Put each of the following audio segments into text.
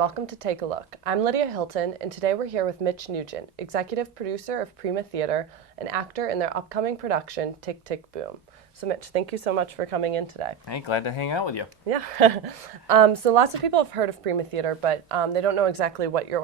welcome to Take a Look. I'm Lydia Hilton, and today we're here with Mitch Nugent, executive producer of Prima Theater and actor in their upcoming production, Tick, Tick, Boom. So Mitch, thank you so much for coming in today. Hey, glad to hang out with you. Yeah. So lots of people have heard of Prima Theater, but they don't know exactly what your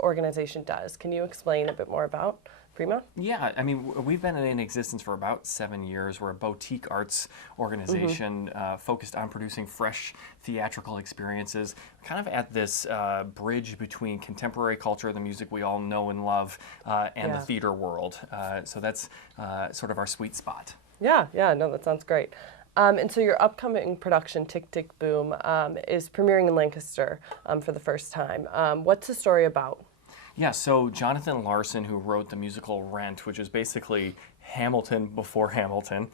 organization does. Can you explain a bit more about Prima? Yeah, I mean, we've been in existence for about 7 years. We're a boutique arts organization focused on producing fresh theatrical experiences, kind of at this bridge between contemporary culture, the music we all know and love, and the theater world. So that's sort of our sweet spot. Yeah, no, that sounds great. And so your upcoming production, Tick, Tick, Boom, is premiering in Lancaster for the first time. What's the story about? Yeah, so Jonathan Larson, who wrote the musical Rent, which is basically Hamilton before Hamilton.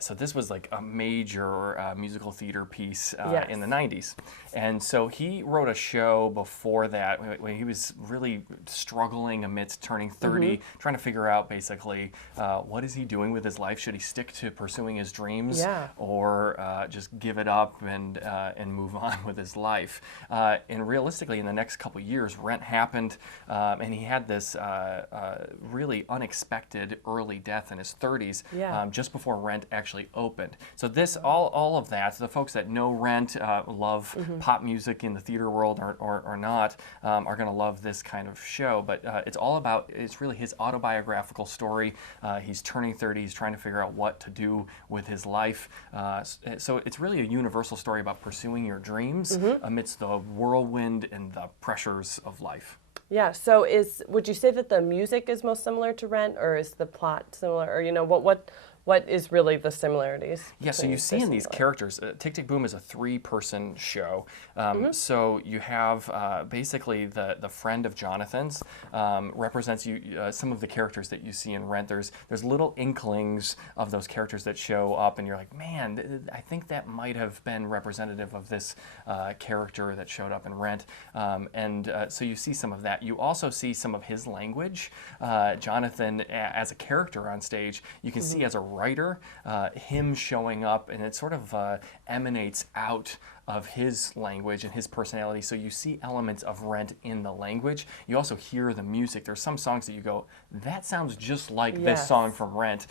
So this was like a major musical theater piece in the 90s. And so he wrote a show before that when he was really struggling amidst turning 30, trying to figure out basically what is he doing with his life? Should he stick to pursuing his dreams or just give it up and move on with his life? And realistically, in the next couple years, Rent happened, and he had this really unexpected early death in his 30s, just before Rent actually opened. So this, all of that, the folks that know Rent, love pop music in the theater world or not, are going to love this kind of show. But it's really his autobiographical story. He's turning 30, he's trying to figure out what to do with his life. So it's really a universal story about pursuing your dreams amidst the whirlwind and the pressures of life. Yeah, so would you say that the music is most similar to Rent, or is the plot similar, or what is really the similarities? Yeah, so you see in these characters, Tick, Tick, Boom is a 3-person show. So you have basically the friend of Jonathan's represents some of the characters that you see in Rent. There's little inklings of those characters that show up, and you're like, man, I think that might have been representative of this character that showed up in Rent. So you see some of that. You also see some of his language. Jonathan, as a character on stage, you can see as a writer, him showing up, and it sort of emanates out of his language and his personality. So you see elements of Rent in the language. You also hear the music. There's some songs that you go, that sounds just like this song from Rent,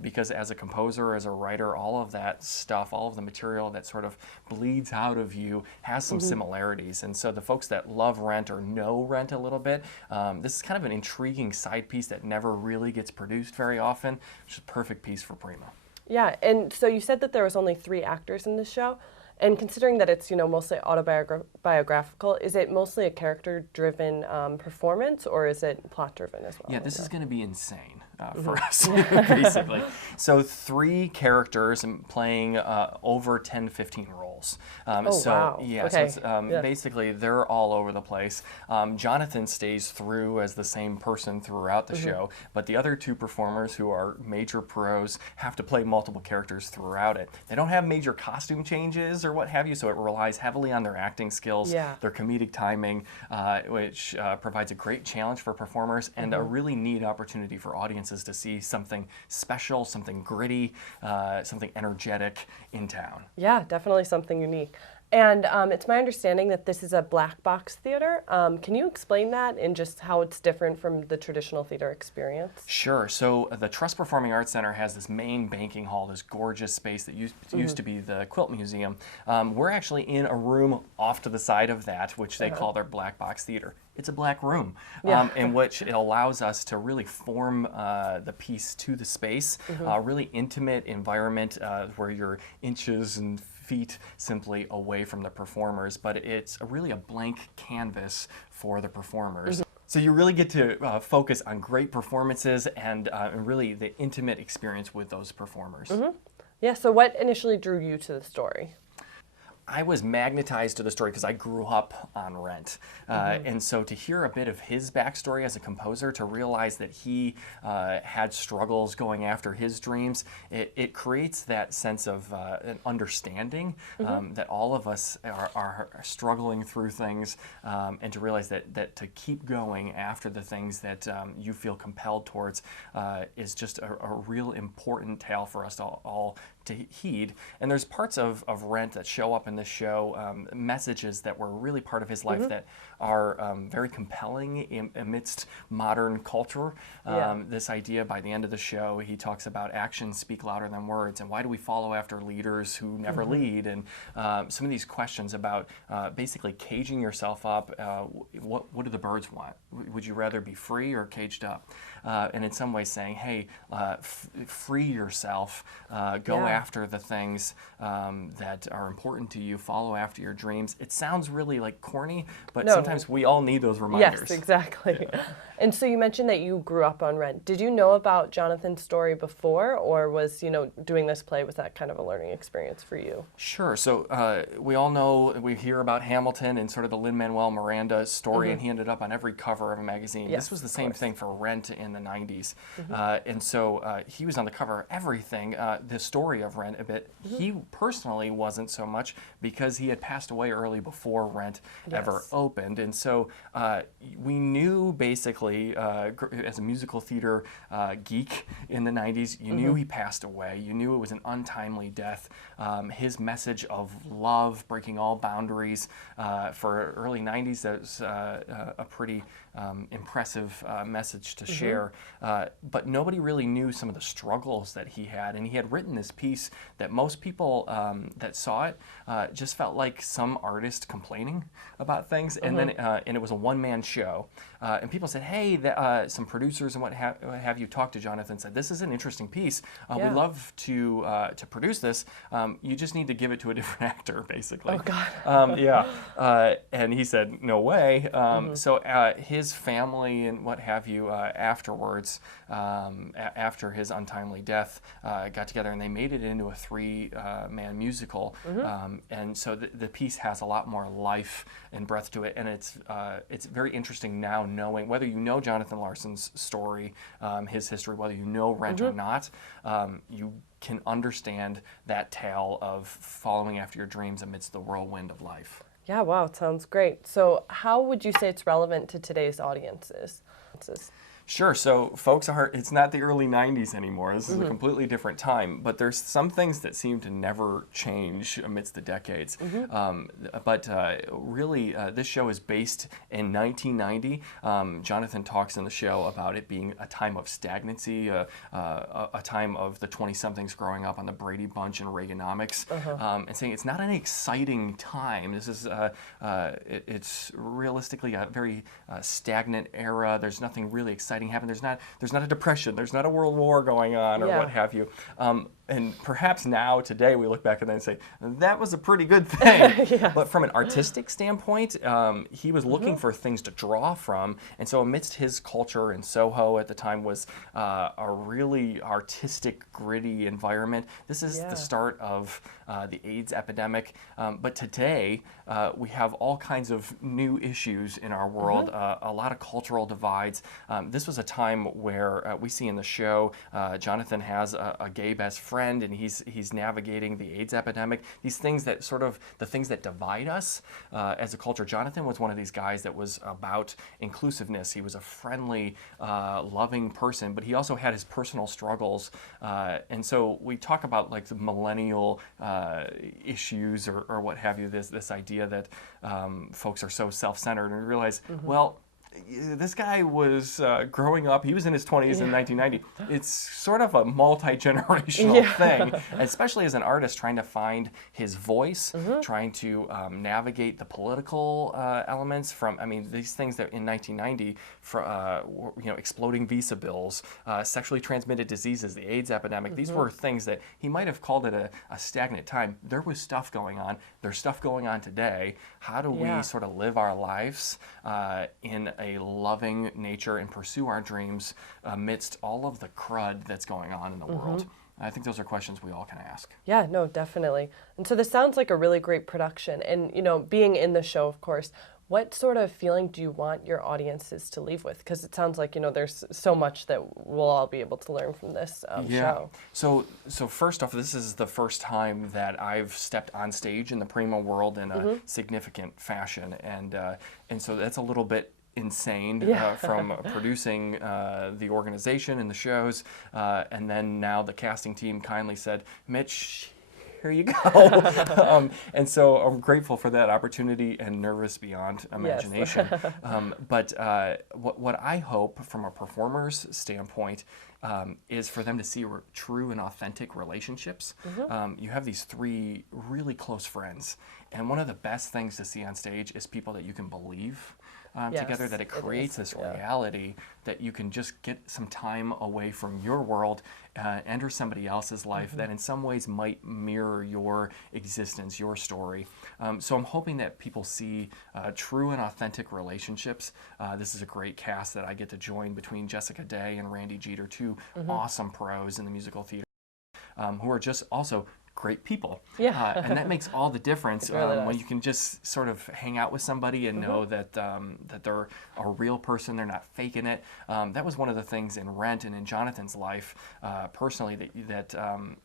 because as a composer, as a writer, all of that stuff, all of the material that sort of bleeds out of you has some similarities. And so the folks that love Rent or know Rent a little bit, this is kind of an intriguing side piece that never really gets produced very often, which is a perfect piece for Prima. Yeah, and so you said that there was only 3 actors in this show. And considering that it's, mostly autobiographical, is it mostly a character-driven performance, or is it plot-driven as well? Yeah, this is going to be insane for us, basically. So 3 characters playing over 10, 15 roles. Wow. Yeah, okay. So it's, basically they're all over the place. Jonathan stays through as the same person throughout the show, but the other 2 performers, who are major pros, have to play multiple characters throughout it. They don't have major costume changes or what have you, so it relies heavily on their acting skills, their comedic timing, which provides a great challenge for performers and a really neat opportunity for audiences to see something special, something gritty, something energetic in town. Yeah, definitely something unique. And it's my understanding that this is a black box theater. Can you explain that and just how it's different from the traditional theater experience? Sure. So the Trust Performing Arts Center has this main banking hall, this gorgeous space that used to be the Quilt Museum. We're actually in a room off to the side of that, which they call their black box theater. It's a black room, in which it allows us to really form the piece to the space, a really intimate environment where you're inches and feet simply away from the performers, but it's really a blank canvas for the performers. So you really get to focus on great performances and really the intimate experience with those performers. Yeah, so what initially drew you to the story? I was magnetized to the story because I grew up on Rent. And so to hear a bit of his backstory as a composer, to realize that he had struggles going after his dreams, it creates that sense of an understanding that all of us are struggling through things, and to realize that to keep going after the things that you feel compelled towards is just a real important tale for us to all to heed. And there's parts of Rent that show up in this show, messages that were really part of his life that are very compelling amidst modern culture. This idea by the end of the show, he talks about actions speak louder than words, and why do we follow after leaders who never lead, and some of these questions about basically caging yourself up. What do the birds want? Would you rather be free or caged up? And in some ways saying, hey, free yourself, go after the things that are important to you, follow after your dreams. It sounds really like corny, but sometimes we all need those reminders. Yes, exactly. And so you mentioned that you grew up on Rent. Did you know about Jonathan's story before, or was, doing this play, was that kind of a learning experience for you? Sure. So we all know, we hear about Hamilton and sort of the Lin-Manuel Miranda story, and he ended up on every cover of a magazine. Yes, this was the same thing for Rent in the 90s. And so he was on the cover of everything. The story of Rent a bit. He personally wasn't so much because he had passed away early before Rent ever opened. And so we knew basically, as a musical theater geek in the 90s, you knew he passed away. You knew it was an untimely death. His message of love, breaking all boundaries for early 90s, that was a pretty impressive message to share. But nobody really knew some of the struggles that he had. And he had written this piece that most people that saw it just felt like some artist complaining about things. And then and it was a one-man show. And people said, hey, some producers and what have you talked to Jonathan, said, this is an interesting piece. We'd love to produce this. You just need to give it to a different actor, basically. Oh, God. And he said, no way. So his family and what have you afterwards, after his untimely death, got together and they made it into a three-man musical. And so the piece has a lot more life and breath to it. And it's very interesting now, knowing whether you know Jonathan Larson's story, his history, whether you know Rent or not, you can understand that tale of following after your dreams amidst the whirlwind of life. Yeah, wow, it sounds great. So how would you say it's relevant to today's audiences? Sure. So folks it's not the early 90s anymore. This is a completely different time, but there's some things that seem to never change amidst the decades. But really, this show is based in 1990. Jonathan talks in the show about it being a time of stagnancy, a time of the 20-somethings growing up on the Brady Bunch and Reaganomics, and saying it's not an exciting time. This is, it's realistically a very stagnant era. There's nothing really exciting happened. There's not a depression. There's not a world war going on or what have you. And perhaps now, today, we look back at that and say, that was a pretty good thing. But from an artistic standpoint, he was looking for things to draw from. And so amidst his culture in Soho at the time was a really artistic, gritty environment. This is the start of the AIDS epidemic. But today, we have all kinds of new issues in our world, a lot of cultural divides. This was a time where we see in the show, Jonathan has a gay best friend, and he's navigating the AIDS epidemic. These things that the things that divide us as a culture. Jonathan was one of these guys that was about inclusiveness. He was a friendly, loving person, but he also had his personal struggles. And so we talk about like the millennial issues or what have you, this idea that folks are so self-centered, and we realize, well, this guy was growing up, he was in his 20s in 1990. It's sort of a multi-generational thing, especially as an artist trying to find his voice, trying to navigate the political elements from, these things that in 1990, exploding visa bills, sexually transmitted diseases, the AIDS epidemic, these were things that he might have called it a stagnant time. There was stuff going on. There's stuff going on today. How do we sort of live our lives in a loving nature and pursue our dreams amidst all of the crud that's going on in the world? I think those are questions we all can ask. Yeah, no, definitely. And so this sounds like a really great production. And, being in the show, of course, what sort of feeling do you want your audiences to leave with? Because it sounds like, there's so much that we'll all be able to learn from this show. So first off, this is the first time that I've stepped on stage in the Prima world in a significant fashion. And so that's a little bit insane from producing the organization and the shows, and then now the casting team kindly said, Mitch, here you go. And so I'm grateful for that opportunity and nervous beyond imagination. Yes. But what I hope from a performer's standpoint is for them to see true and authentic relationships. You have these three really close friends, and one of the best things to see on stage is people that you can believe together, that it creates this reality that you can just get some time away from your world, enter somebody else's life that in some ways might mirror your existence, your story. So I'm hoping that people see true and authentic relationships. This is a great cast that I get to join between Jessica Day and Randy Jeter, two awesome pros in the musical theater, who are just also great people. And that makes all the difference when you can just sort of hang out with somebody and know that that they're a real person, they're not faking it. That was one of the things in Rent and in Jonathan's life personally, that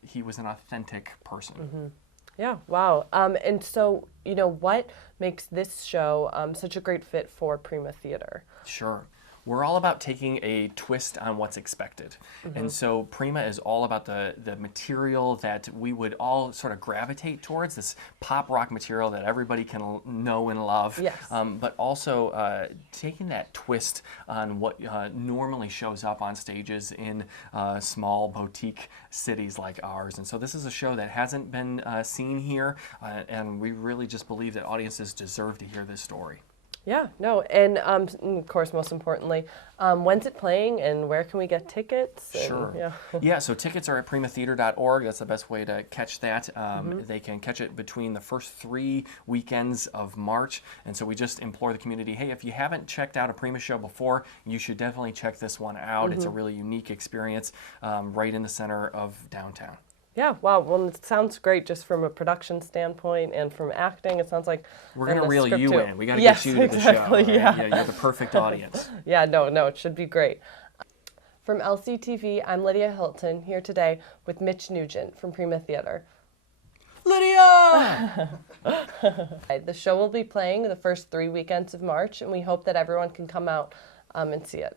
he was an authentic person. Yeah, wow. And so, you know, what makes this show such a great fit for Prima Theater? Sure. We're all about taking a twist on what's expected. And so Prima is all about the material that we would all sort of gravitate towards, this pop rock material that everybody can know and love, but also taking that twist on what normally shows up on stages in small boutique cities like ours. And so this is a show that hasn't been seen here, and we really just believe that audiences deserve to hear this story. Yeah, no, and of course, most importantly, when's it playing and where can we get tickets? Sure. Yeah, so tickets are at primatheater.org. That's the best way to catch that. They can catch it between the first 3 weekends of March. And so we just implore the community, hey, if you haven't checked out a Prima show before, you should definitely check this one out. It's a really unique experience right in the center of downtown. Yeah, wow. Well, it sounds great just from a production standpoint and from acting. It sounds like we're going to reel you in. We got to get you to the show. Right? Yeah, you're the perfect audience. Yeah, no, it should be great. From LCTV, I'm Lydia Hilton, here today with Mitch Nugent from Prima Theater. Lydia! The show will be playing the first 3 weekends of March, and we hope that everyone can come out and see it.